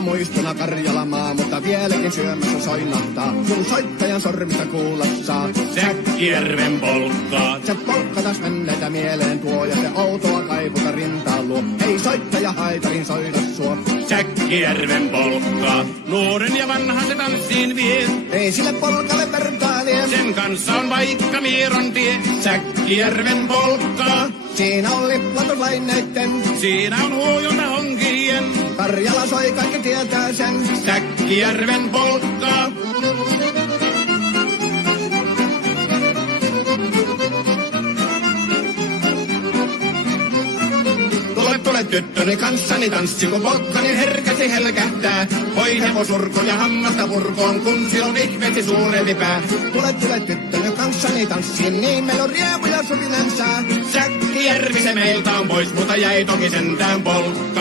Vanhana muistona Karjalamaa, mutta vieläkin syömässä soinahtaa. Kun soittajan sormista kuulla saa. Säkkijärven polkkaa. Se polkka taas menneitä mieleen tuo ja se outoa kaivuta rintaan luo. Ei soittaja haitarin soida suo. Säkkijärven polkkaa. Nuoren ja vanhan se tanssiin vie. Ei sille polkalle vertaa lie. Sen kanssa on vaikka Mieron tie. Säkkijärven polkkaa. Siinä on liplatuslaineitten. Siinä on huojunta honkien. Karjala soi, kaikki tietää sen. Säkkijärven polkkaa. Tule tyttöni kanssani tanssi, kun polkkani herkäsi helkähtää. Voi hevosurkon ja hammasta purkoon, kun silloin ihmeesi suurempi pää. Tule tyttöni kanssani tanssiin, niin meillä on riemuja surinensää. Säkkijärvi se meiltä on pois, mutta jäi toki sentään polkka.